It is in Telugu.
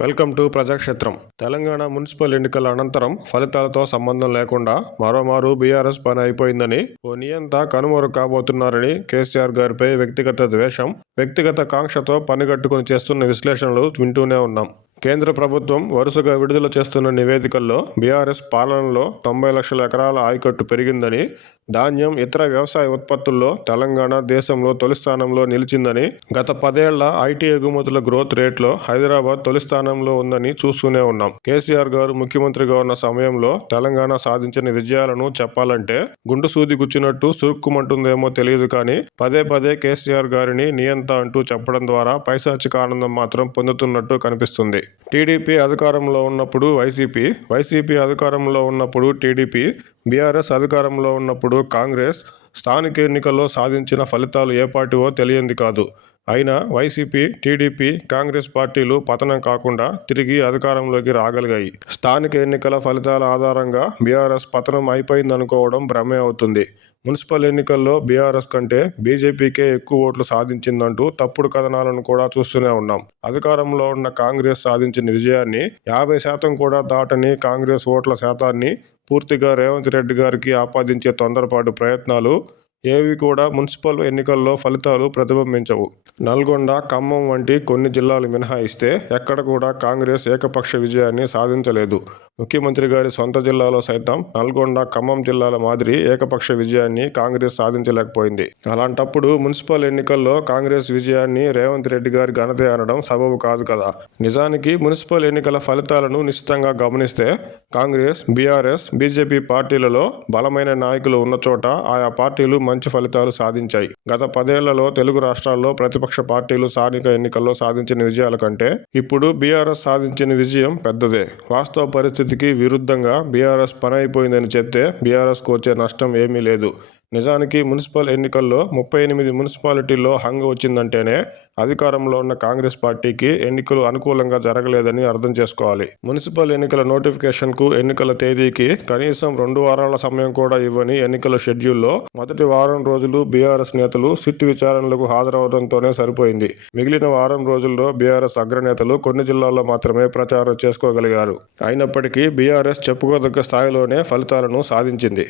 వెల్కమ్ టు ప్రజాక్షేత్రం. తెలంగాణ మున్సిపల్ ఎన్నికల అనంతరం ఫలితాలతో సంబంధం లేకుండా మరోమారు బీఆర్ఎస్ పని అయిపోయిందని, ఓ నియంత కనుమరు కాబోతున్నారని కేసీఆర్ గారిపై వ్యక్తిగత ద్వేషం, వ్యక్తిగత కాంక్షతో పనిగట్టుకుని చేస్తున్న విశ్లేషణలు వింటూనే ఉన్నాం. కేంద్ర ప్రభుత్వం వరుసగా విడుదల చేస్తున్న నివేదికల్లో బీఆర్ఎస్ పాలనలో 90 లక్షల ఎకరాల ఆయకట్టు పెరిగిందని, ధాన్యం, ఇతర వ్యవసాయ ఉత్పత్తుల్లో తెలంగాణ దేశంలో తొలి స్థానంలో నిలిచిందని, గత 10 ఏళ్ల ఐటీ ఎగుమతుల గ్రోత్ రేట్లో హైదరాబాద్ తొలి స్థానంలో ఉందని చూస్తూనే ఉన్నాం. కేసీఆర్ గారు ముఖ్యమంత్రిగా ఉన్న సమయంలో తెలంగాణ సాధించిన విజయాలను చెప్పాలంటే గుండు సూది గుచ్చినట్టు సురుక్కుమంటుందేమో తెలియదు కానీ పదే పదే కేసీఆర్ గారిని నియంత అంటూ చెప్పడం ద్వారా పైశాచిక ఆనందం మాత్రం పొందుతున్నట్టు కనిపిస్తుంది. టీడీపీ అధికారంలో ఉన్నప్పుడు వైసీపీ అధికారంలో ఉన్నప్పుడు టీడీపీ, బీఆర్ఎస్ అధికారంలో ఉన్నప్పుడు కాంగ్రెస్ స్థానిక ఎన్నికల్లో సాధించిన ఫలితాలు ఏ పార్టీవో తెలియంది కాదు. అయినా వైసీపీ, టీడీపీ, కాంగ్రెస్ పార్టీలు పతనం కాకుండా తిరిగి అధికారంలోకి రాగలిగాయి. స్థానిక ఎన్నికల ఫలితాల ఆధారంగా బీఆర్ఎస్ పతనం అయిపోయిందనుకోవడం భ్రమే అవుతుంది. మున్సిపల్ ఎన్నికల్లో బీఆర్ఎస్ కంటే బీజేపీకే ఎక్కువ ఓట్లు సాధించిందంటూ తప్పుడు కథనాలను కూడా చూస్తూనే ఉన్నాం. అధికారంలో ఉన్న కాంగ్రెస్ సాధించిన విజయాన్ని 50% కూడా దాటని కాంగ్రెస్ ఓట్ల శాతాన్ని పూర్తిగా రేవంత్ రెడ్డి గారికి ఆపాదించే తొందరపాటు ప్రయత్నాలు ఏవి కూడా మున్సిపల్ ఎన్నికల్లో ఫలితాలు ప్రతిబింబించవు. నల్గొండ, ఖమ్మం వంటి కొన్ని జిల్లాలు మినహాయిస్తే ఎక్కడ కూడా కాంగ్రెస్ ఏకపక్ష విజయాన్ని సాధించలేదు. ముఖ్యమంత్రి గారి సొంత జిల్లాలో సైతం నల్గొండ, ఖమ్మం జిల్లాల మాదిరి ఏకపక్ష విజయాన్ని కాంగ్రెస్ సాధించలేకపోయింది. అలాంటప్పుడు మున్సిపల్ ఎన్నికల్లో కాంగ్రెస్ విజయాన్ని రేవంత్ రెడ్డి గారి ఘనతే అనడం సబబు కాదు కదా. నిజానికి మున్సిపల్ ఎన్నికల ఫలితాలను నిశితంగా గమనిస్తే కాంగ్రెస్, బీఆర్ఎస్, బీజేపీ పార్టీలలో బలమైన నాయకులు ఉన్న చోట ఆయా పార్టీలు మంచి ఫలితాలు సాధించాయి. గత 10 ఏళ్లలో తెలుగు రాష్ట్రాల్లో ప్రతిపక్ష పార్టీలు స్థానిక ఎన్నికల్లో సాధించిన విజయాల కంటే ఇప్పుడు బీఆర్ఎస్ సాధించిన విజయం పెద్దదే. వాస్తవ పరిస్థితికి విరుద్ధంగా బీఆర్ఎస్ పని అయిపోయిందని చెప్తే బీఆర్ఎస్కు వచ్చే నష్టం ఏమీ లేదు. నిజానికి మున్సిపల్ ఎన్నికల్లో 38 మున్సిపాలిటీల్లో హంగ్ వచ్చిందంటేనే అధికారంలో ఉన్న కాంగ్రెస్ పార్టీకి ఎన్నికలు అనుకూలంగా జరగలేదని అర్థం చేసుకోవాలి. మున్సిపల్ ఎన్నికల నోటిఫికేషన్కు, ఎన్నికల తేదీకి కనీసం 2 వారాల సమయం కూడా ఇవ్వని ఎన్నికల షెడ్యూల్లో మొదటి వారం రోజులు బీఆర్ఎస్ నేతలు సిట్ విచారణలకు హాజరవడంతోనే సరిపోయింది. మిగిలిన వారం రోజుల్లో బీఆర్ఎస్ అగ్రనేతలు కొన్ని జిల్లాల్లో మాత్రమే ప్రచారం చేసుకోగలిగారు. అయినప్పటికీ బీఆర్ఎస్ చెప్పుకోదగ్గ స్థాయిలోనే ఫలితాలను సాధించింది.